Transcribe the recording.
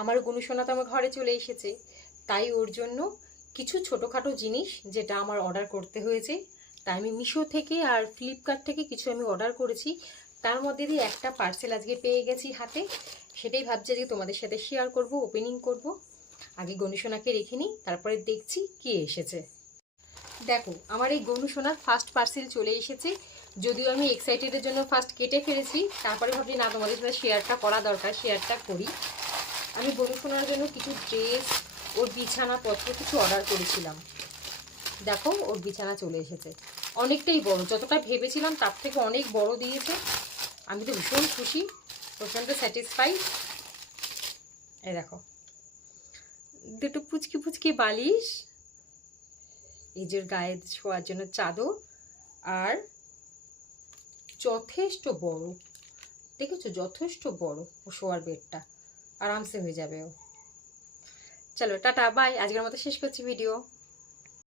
আমার গনুসোনা তো আমার ঘরে চলে এসেছে, তাই ওর জন্য কিছু ছোটোখাটো জিনিস যেটা আমার অর্ডার করতে হয়েছে, তাই আমি মিশো থেকে আর ফ্লিপকার্ট থেকে কিছু আমি অর্ডার করেছি। তার মধ্যে দিয়ে একটা পার্সেল আজকে পেয়ে গেছি হাতে, সেটাই ভাবছি যে তোমাদের সাথে শেয়ার করব, ওপেনিং করব। আগে গনুসোনাকে রেখে নিই, তারপরে দেখছি কি এসেছে। দেখো, আমার এই গনুসোনার ফার্স্ট পার্সেল চলে এসেছে। যদিও আমি এক্সাইটেডের জন্য ফার্স্ট কেটে ফেলেছি, তারপরে ভাবছি না, তোমাদের সাথে শেয়ারটা করা দরকার, শেয়ারটা করি। আমি গনুসোনার জন্য কিছু ড্রেস, ওর বিছানাপত্র কিছু অর্ডার করেছিলাম। দেখো, ওর বিছানা চলে এসেছে। অনেকটাই বড়, যতটা ভেবেছিলাম তার থেকে অনেক বড় দিয়েছে। আমি তো ভীষণ খুশি, প্রচণ্ড স্যাটিসফাই। এই দেখো, দুটো পুচকি পুচকি বালিশ, এই যে গায়ে শোয়ার জন্য চাদর, আর যথেষ্ট বড়, দেখেছো যথেষ্ট বড় ও শোয়ার বেডটা, আরামসে হয়ে যাবে ও। চলো টাটা, বাই, আজকের মতো শেষ করছি ভিডিও।